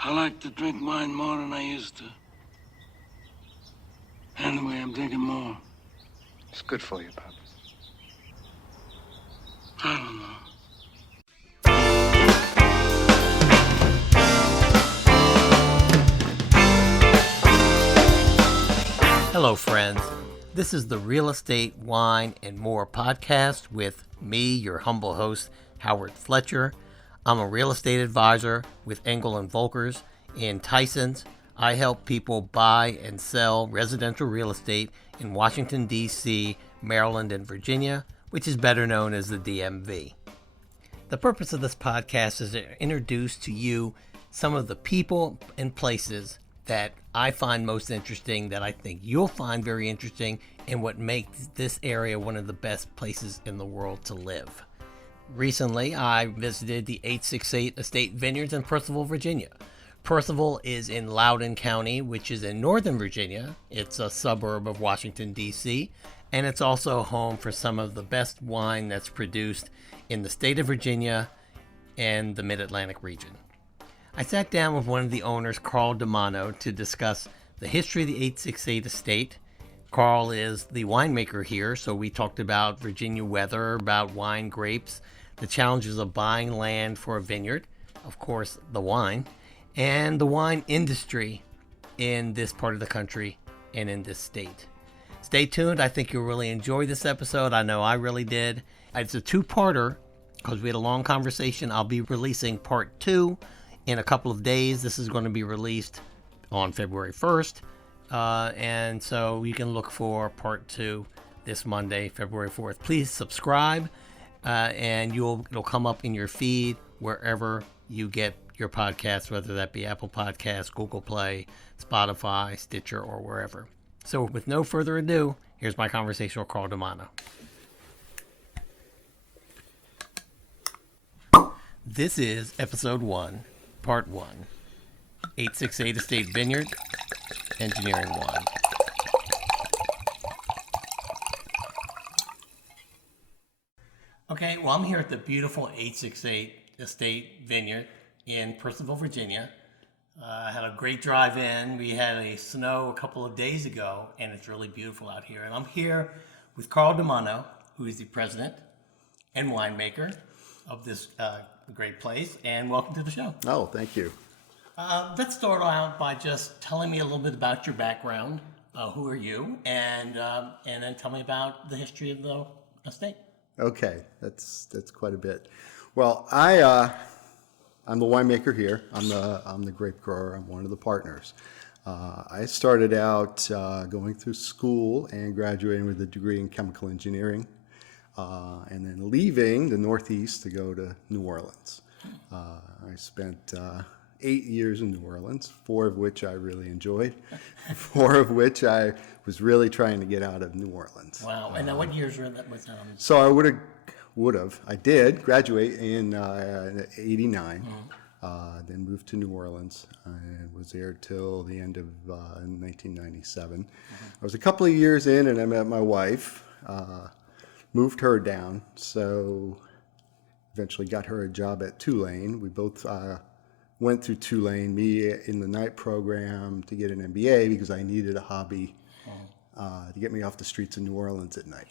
I like to drink wine more than I used to. Anyway, I'm drinking more. It's good for you, Pop. I don't know. Hello, friends. This is the Real Estate, Wine, and More podcast with me, your humble host, Howard Fletcher. I'm a real estate advisor with Engel & Volkers in Tysons. I help people buy and sell residential real estate in Washington, D.C., Maryland, and Virginia, which is better known as the DMV. The purpose of this podcast is to introduce to you some of the people and places that I find most interesting, that I think you'll find very interesting, and what makes this area one of the best places in the world to live. Recently, I visited the 868 Estate Vineyards in Percival, Virginia. Percival is in Loudoun County, which is in Northern Virginia. It's a suburb of Washington, D.C., and it's also home for some of the best wine that's produced in the state of Virginia and the Mid-Atlantic region. I sat down with one of the owners, Carl DeManno, to discuss the history of the 868 estate. Carl is the winemaker here, so we talked about Virginia weather, about wine grapes, the challenges of buying land for a vineyard, of course, the wine, and the wine industry in this part of the country and in this state. Stay tuned. I think you'll really enjoy this episode. I know I really did. It's a two-parter because we had a long conversation. I'll be releasing part 2 in a couple of days. This is going to be released on February 1st. And so you can look for part 2 this Monday, February 4th. Please subscribe, and it'll come up in your feed wherever you get your podcasts, whether that be Apple Podcasts, Google Play, Spotify, Stitcher, or wherever. So with no further ado, here's my conversation with Carl DeManno. This is episode 1, part 1, 868 Estate Vineyard, Engineering 1. Okay, well, I'm here at the beautiful 868 Estate Vineyard in Percival, Virginia. I had a great drive in. We had a snow a couple of days ago, and it's really beautiful out here. And I'm here with Carl DeManno, who is the president and winemaker of this great place. And welcome to the show. Oh, thank you. Let's start out by just telling me a little bit about your background. Who are you? And then tell me about the history of the estate. Okay, that's quite a bit. Well, I'm the winemaker here. I'm the grape grower. I'm one of the partners. I started out going through school and graduating with a degree in chemical engineering, and then leaving the Northeast to go to New Orleans. I spent 8 years in New Orleans, 4 of which I really enjoyed, 4 of which I was really trying to get out of New Orleans. Wow. And now what years was that? So I did graduate in 89, then moved to New Orleans and was there till the end of 1997. I was a couple of years in and I met my wife, moved her down, so eventually got her a job at Tulane. We both went through Tulane, me in the night program to get an MBA because I needed a hobby to get me off the streets of New Orleans at night.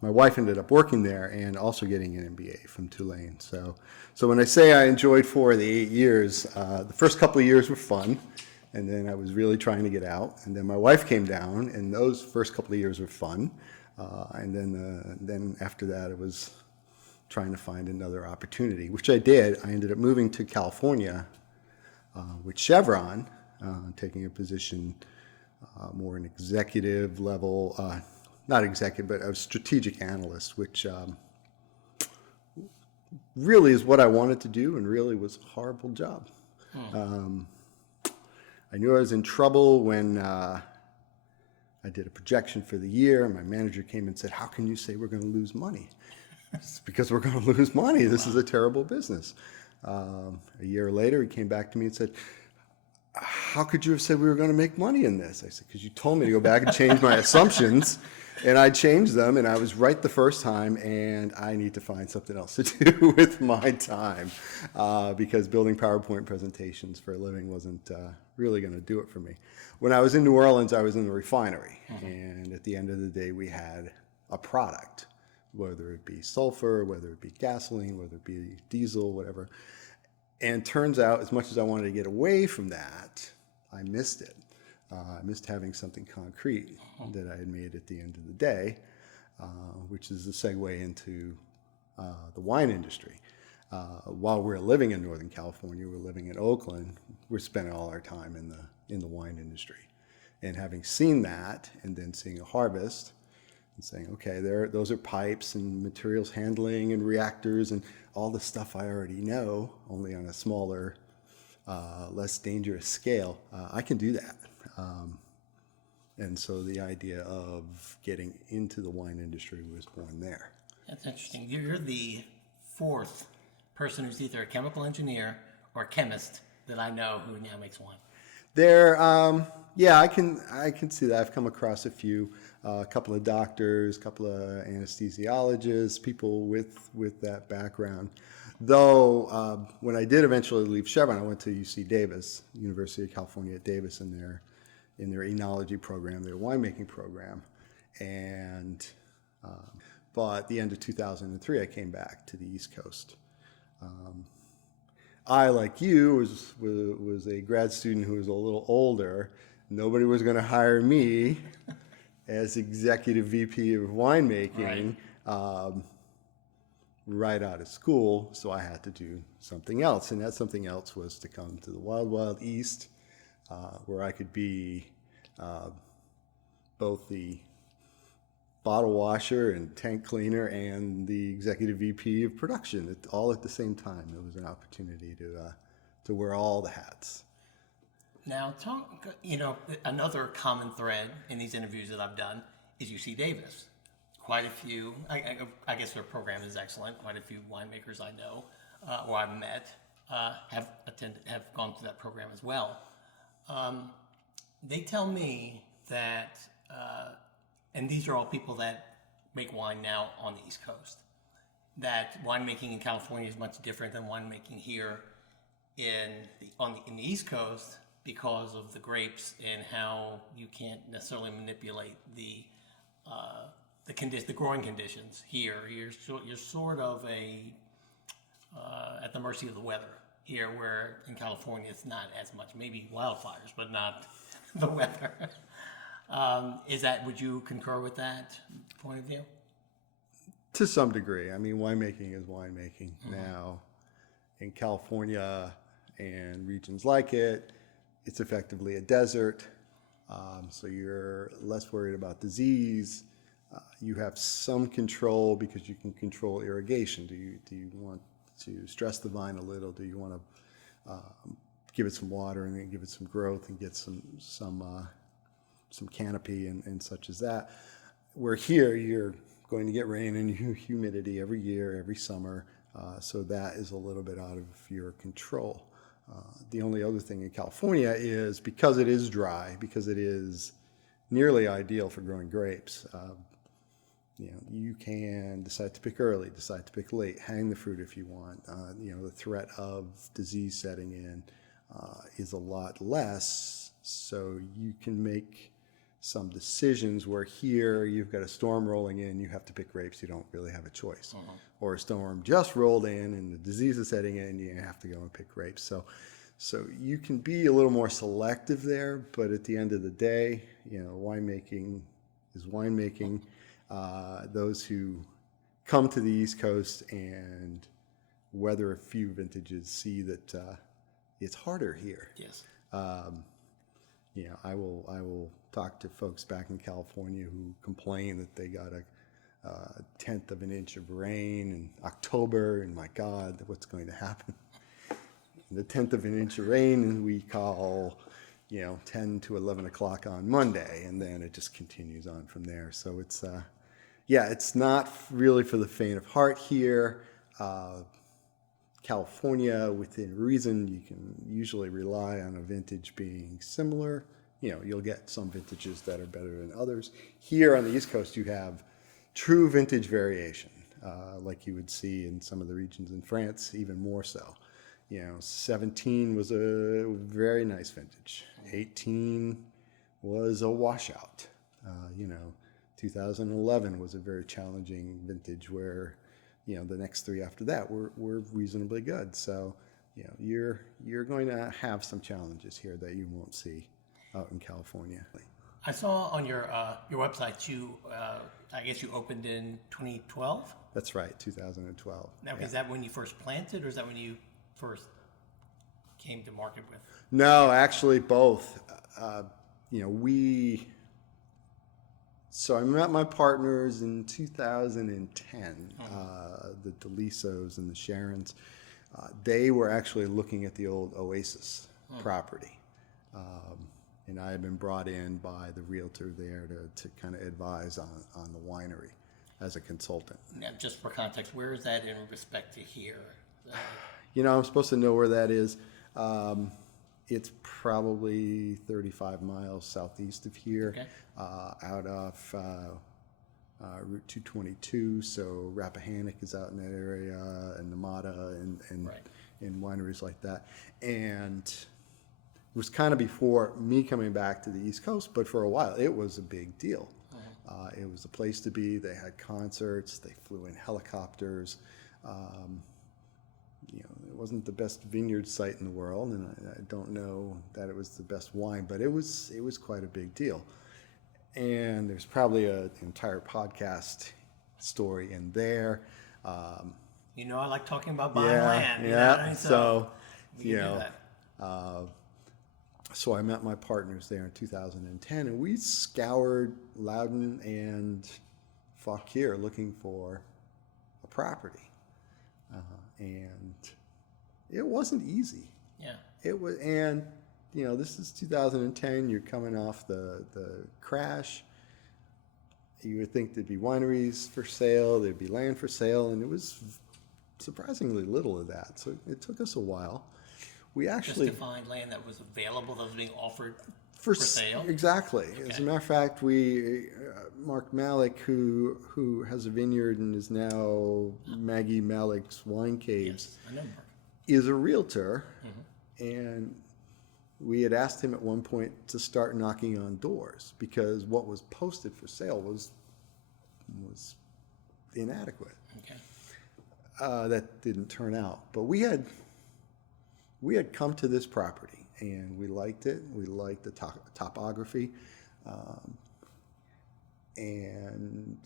My wife ended up working there and also getting an MBA from Tulane. So when I say I enjoyed 4 of the 8 years, the first couple of years were fun, and then I was really trying to get out. And then my wife came down, and those first couple of years were fun. And then after that, it was trying to find another opportunity, which I did. I ended up moving to California with Chevron, taking a position more an executive level, not executive, but a strategic analyst, which really is what I wanted to do and really was a horrible job. I knew I was in trouble when I did a projection for the year, and my manager came and said, "How can you say we're going to lose money?" It's because we're going to lose money. This is a terrible business. A year later, he came back to me and said, how could you have said we were going to make money in this? I said, because you told me to go back and change my assumptions, and I changed them, and I was right the first time, and I need to find something else to do with my time, because building PowerPoint presentations for a living wasn't really going to do it for me. When I was in New Orleans, I was in the refinery, and at the end of the day, we had a product, whether it be sulfur, whether it be gasoline, whether it be diesel, whatever. And turns out, as much as I wanted to get away from that, I missed it. I missed having something concrete that I had made at the end of the day, which is a segue into the wine industry. While we're living in Northern California, we're living in Oakland, we're spending all our time in the wine industry. And having seen that, and then seeing a harvest, and saying, okay, those are pipes and materials handling and reactors and all the stuff I already know, only on a smaller, less dangerous scale. I can do that. And so the idea of getting into the wine industry was born there. That's interesting. You're the fourth person who's either a chemical engineer or a chemist that I know who now makes wine. Yeah, I can see that. I've come across a few, a couple of doctors, a couple of anesthesiologists, people with that background. Though when I did eventually leave Chevron, I went to UC Davis, University of California at Davis, in their enology program, their winemaking program, and but at the end of 2003, I came back to the East Coast. I, like you, was a grad student who was a little older. Nobody was going to hire me as executive VP of winemaking right out of school, so I had to do something else. And that something else was to come to the wild, wild East, where I could be both the bottle washer and tank cleaner and the executive VP of production, all at the same time. It was an opportunity to wear all the hats. Now, another common thread in these interviews that I've done is UC Davis. Quite a few, I guess their program is excellent. Quite a few winemakers I know or I've met have gone through that program as well. They tell me that, and these are all people that make wine now on the East Coast, that winemaking in California is much different than winemaking here in the East Coast, because of the grapes and how you can't necessarily manipulate the growing conditions here. You're sort of at the mercy of the weather here, where in California it's not as much. Maybe wildfires, but not the weather. Would you concur with that point of view? To some degree. I mean, winemaking is winemaking. Now, in California and regions like it, it's effectively a desert, so you're less worried about disease. You have some control because you can control irrigation. Do you want to stress the vine a little? Do you want to give it some water and then give it some growth and get some canopy and such as that? Where here you're going to get rain and humidity every year, every summer, so that is a little bit out of your control. The only other thing in California is, because it is dry, because it is nearly ideal for growing grapes, you can decide to pick early, decide to pick late, hang the fruit if you want. The threat of disease setting in is a lot less, so you can make some decisions where here you've got a storm rolling in, you have to pick grapes, you don't really have a choice. Or a storm just rolled in and the disease is setting in, you have to go and pick grapes. So you can be a little more selective there, but at the end of the day, winemaking is winemaking. Those who come to the East Coast and weather a few vintages see that it's harder here. Yes. I will talk to folks back in California who complain that they got a tenth of an inch of rain in October, and my God, what's going to happen? The tenth of an inch of rain we call 10 to 11 o'clock on Monday, and then it just continues on from there. So it's not really for the faint of heart here. California, within reason, you can usually rely on a vintage being similar. You'll get some vintages that are better than others. Here on the East Coast, you have true vintage variation, like you would see in some of the regions in France, even more so. 17 was a very nice vintage. 18 was a washout. 2011 was a very challenging vintage where, the next three after that were reasonably good. So, you're going to have some challenges here that you won't see out in California. I saw on your website I guess you opened in 2012? That's right, 2012. Now, is that when you first planted, or is that when you first came to market with? No, actually both. So I met my partners in 2010, the DeLisos and the Sharons. They were actually looking at the old Oasis property. And I had been brought in by the realtor there to kind of advise on the winery as a consultant. Now, just for context, where is that in respect to here? I'm supposed to know where that is. It's probably 35 miles southeast of here, okay. Out of Route 222. So Rappahannock is out in that area, and Namada, and wineries like that. And it was kind of before me coming back to the East Coast, but for a while it was a big deal. It was a place to be. They had concerts. They flew in helicopters. It wasn't the best vineyard site in the world, and I don't know that it was the best wine, but it was quite a big deal. And there's probably an entire podcast story in there. I like talking about buying land. Yeah. So so I met my partners there in 2010, and we scoured Loudoun and Fauquier looking for a property. And it wasn't easy. Yeah. It was, and this is 2010. You're coming off the crash. You would think there'd be wineries for sale, there'd be land for sale, and it was surprisingly little of that. So it took us a while. We actually just to find land that was available, that was being offered for sale. Exactly. Okay. As a matter of fact, Mark Malik, who has a vineyard and is now Maggie Malik's Wine Caves, Yes, I know Mark. is a realtor, and we had asked him at one point to start knocking on doors because what was posted for sale was inadequate. Okay. That didn't turn out, but we had come to this property and we liked it. We liked the topography, and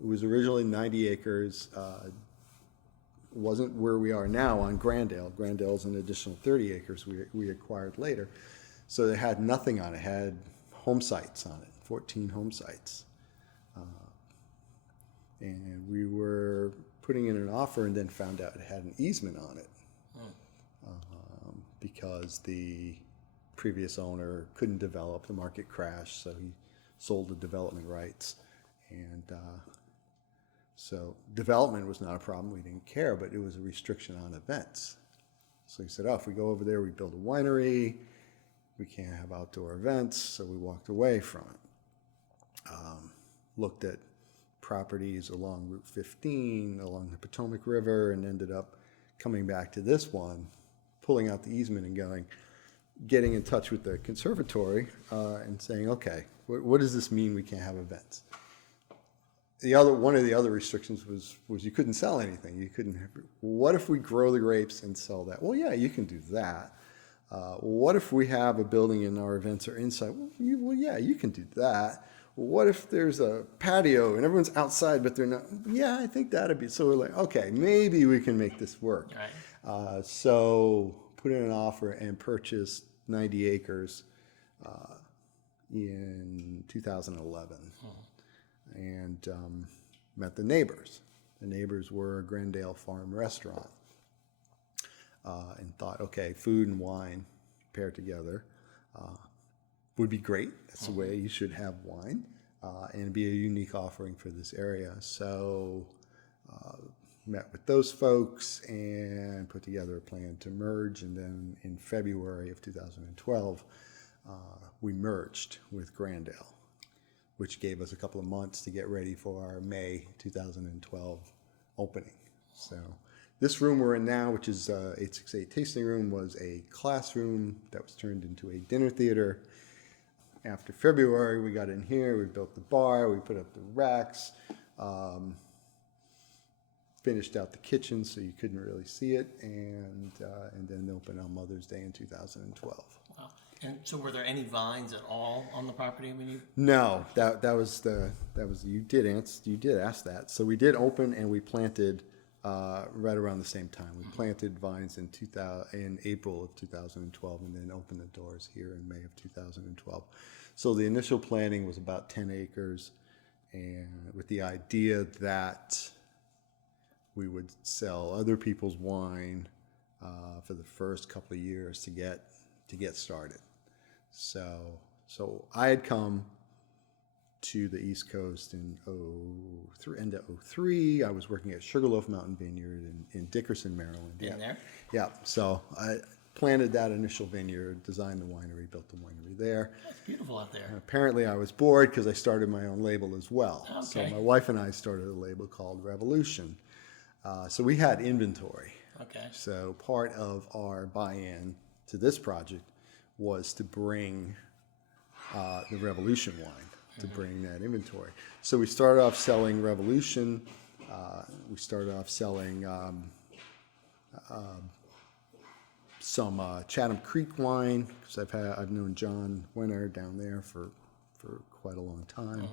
it was originally 90 acres. Wasn't where we are now on Grandale. Grandale's an additional 30 acres we acquired later. So it had nothing on it. It had home sites on it, 14 home sites. And we were putting in an offer and then found out it had an easement on it. Because the previous owner couldn't develop, the market crashed, so he sold the development rights. And so development was not a problem, we didn't care, but it was a restriction on events. So he said, if we go over there, we build a winery, we can't have outdoor events, so we walked away from it. Looked at properties along Route 15, along the Potomac River, and ended up coming back to this one, pulling out the easement and getting in touch with the conservatory and saying, okay, what does this mean we can't have events? One of the other restrictions was you couldn't sell anything. You couldn't have, what if we grow the grapes and sell that? Well, yeah, you can do that. What if we have a building and our events are inside? Well, yeah, you can do that. What if there's a patio and everyone's outside, but they're not? Yeah, I think that'd be, so we're like, okay, maybe we can make this work. Right. So put in an offer and purchased 90 acres in 2011. And met the neighbors. The neighbors were a Grandale Farm restaurant, and thought, okay, food and wine paired together would be great. That's the way you should have wine, and be a unique offering for this area. So met with those folks and put together a plan to merge. And then in February of 2012, we merged with Grandale, which gave us a couple of months to get ready for our May 2012 opening. So this room we're in now, which is 868 Tasting Room, was a classroom that was turned into a dinner theater. After February, we got in here, we built the bar, we put up the racks, finished out the kitchen so you couldn't really see it, and then opened on Mother's Day in 2012. Wow. And so, were there any vines at all on the property when you? No, that was you did ask that. So we did open and we planted right around the same time. We planted vines in April of 2012, and then opened the doors here in May of 2012. So the initial planting was about 10 acres, and with the idea that we would sell other people's wine for the first couple of years to get started. So I had come to the East Coast in end of 2003. I was working at Sugarloaf Mountain Vineyard in Dickerson, Maryland. Been there? Yeah. So I planted that initial vineyard, designed the winery, built the winery there. It's beautiful out there. Apparently I was bored because I started my own label as well. Okay. So my wife and I started a label called Revolution. So we had inventory. Okay. So part of our buy-in to this project was to bring the Revolution wine, to bring that inventory. So we started off selling Revolution. We started off selling some Chatham Creek wine, because I've known John Winter down there for quite a long time.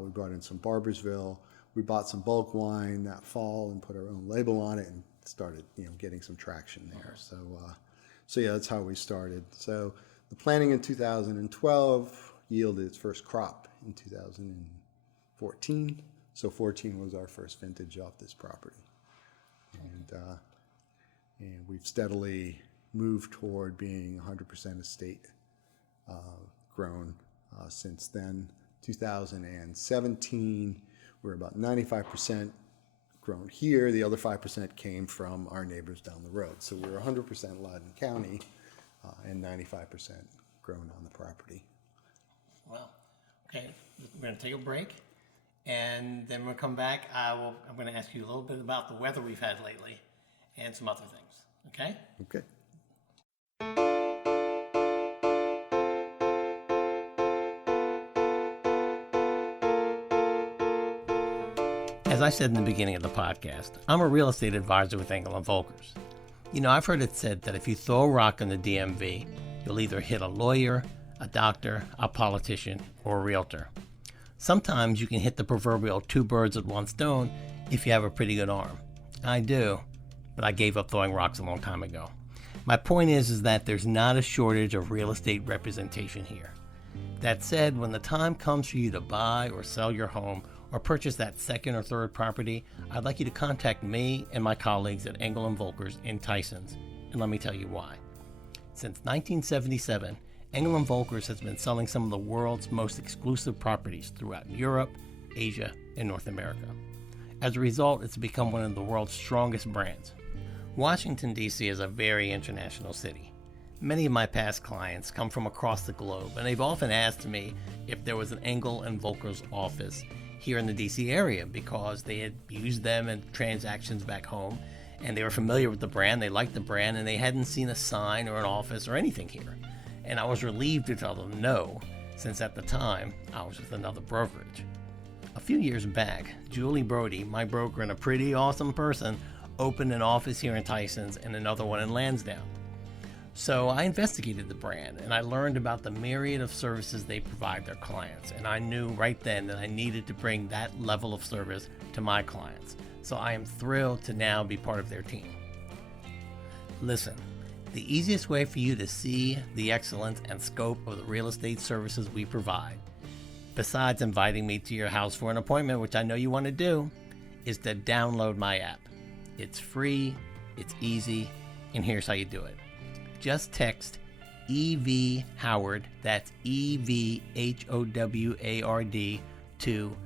We brought in some Barbersville. We bought some bulk wine that fall and put our own label on it and started, getting some traction there. So yeah, that's how we started. So the planting in 2012 yielded its first crop in 2014. So 14 was our first vintage off this property, and we've steadily moved toward being 100% estate grown since then. 2017, we're about 95% grown here. The other 5% came from our neighbors down the road. So we're 100% Loudoun County and 95% grown on the property. Well, okay, we're going to take a break, and then we'll come back. I'm going to ask you a little bit about the weather we've had lately and some other things, okay? Okay. As I said in the beginning of the podcast, I'm a real estate advisor with Engel & Volkers. I've heard it said that if you throw a rock in the DMV, you'll either hit a lawyer, a doctor, a politician, or a realtor. Sometimes you can hit the proverbial two birds with one stone if you have a pretty good arm. I do, but I gave up throwing rocks a long time ago. My point is that there's not a shortage of real estate representation here. That said, when the time comes for you to buy or sell your home or purchase that second or third property, I'd like you to contact me and my colleagues at Engel & Volkers in Tysons, and let me tell you why. Since 1977, Engel & Volkers has been selling some of the world's most exclusive properties throughout Europe, Asia, and North America. As a result, it's become one of the world's strongest brands. Washington, D.C. is a very international city. Many of my past clients come from across the globe, and they've often asked me if there was an Engel & Volkers office here in the DC area because they had used them in transactions back home and they were familiar with the brand, they liked the brand, and they hadn't seen a sign or an office or anything here. And I was relieved to tell them no, since at the time I was with another brokerage. A few years back, Julie Brody, my broker and a pretty awesome person, opened an office here in Tysons and another one in Lansdowne. So I investigated the brand and I learned about the myriad of services they provide their clients, and I knew right then that I needed to bring that level of service to my clients. So I am thrilled to now be part of their team. Listen, the easiest way for you to see the excellence and scope of the real estate services we provide, besides inviting me to your house for an appointment, which I know you want to do, is to download my app. It's free, it's easy, and here's how you do it. Just text EV Howard, that's EVHOWARD, to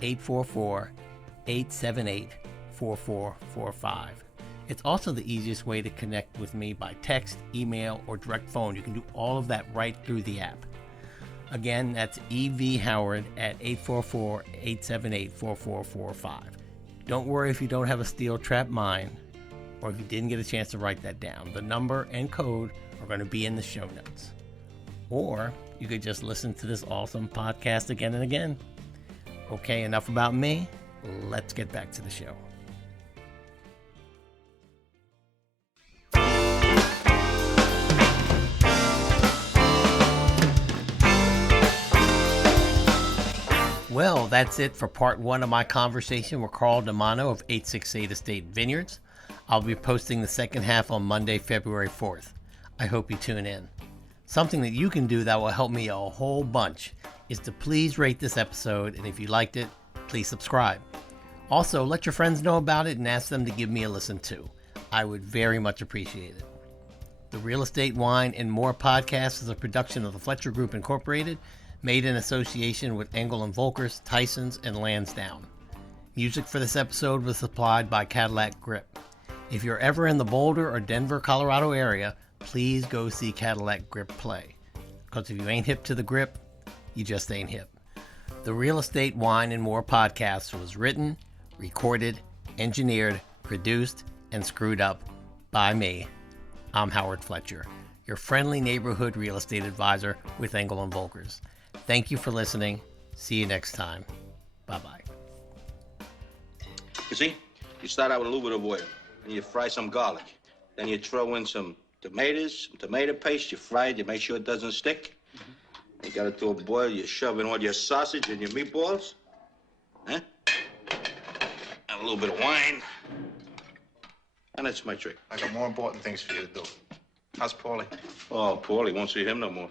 844-878-46 844-878-4445. It's also the easiest way to connect with me by text, email, or direct phone. You can do all of that right through the app. Again, that's EV Howard at 844-878-4445. Don't worry if you don't have a steel trap mind, or if you didn't get a chance to write that down. The number and code are going to be in the show notes. Or you could just listen to this awesome podcast again and again. Okay, enough about me. Let's get back to the show. Well, that's it for part one of my conversation with Carl DeManno of 868 Estate Vineyards. I'll be posting the second half on Monday, February 4th. I hope you tune in. Something that you can do that will help me a whole bunch is to please rate this episode, and if you liked it, please subscribe. Also, let your friends know about it and ask them to give me a listen too. I would very much appreciate it. The Real Estate, Wine, and More podcast is a production of the Fletcher Group Incorporated, made in association with Engel & Volkers, Tysons, and Lansdowne. Music for this episode was supplied by Cadillac Grip. If you're ever in the Boulder or Denver, Colorado area, please go see Cadillac Grip play. Because if you ain't hip to the grip, you just ain't hip. The Real Estate, Wine, and More podcast was written, recorded, engineered, produced, and screwed up by me. I'm Howard Fletcher, your friendly neighborhood real estate advisor with Engel & Volkers. Thank you for listening. See you next time. Bye-bye. You see, you start out with a little bit of oil, and you fry some garlic. Then you throw in some tomatoes, some tomato paste. You fry it, you make sure it doesn't stick. You got it to a boil, you shove in all your sausage and your meatballs. Huh? And a little bit of wine. And that's my trick. I got more important things for you to do. How's Paulie? Oh, Paulie, won't see him no more.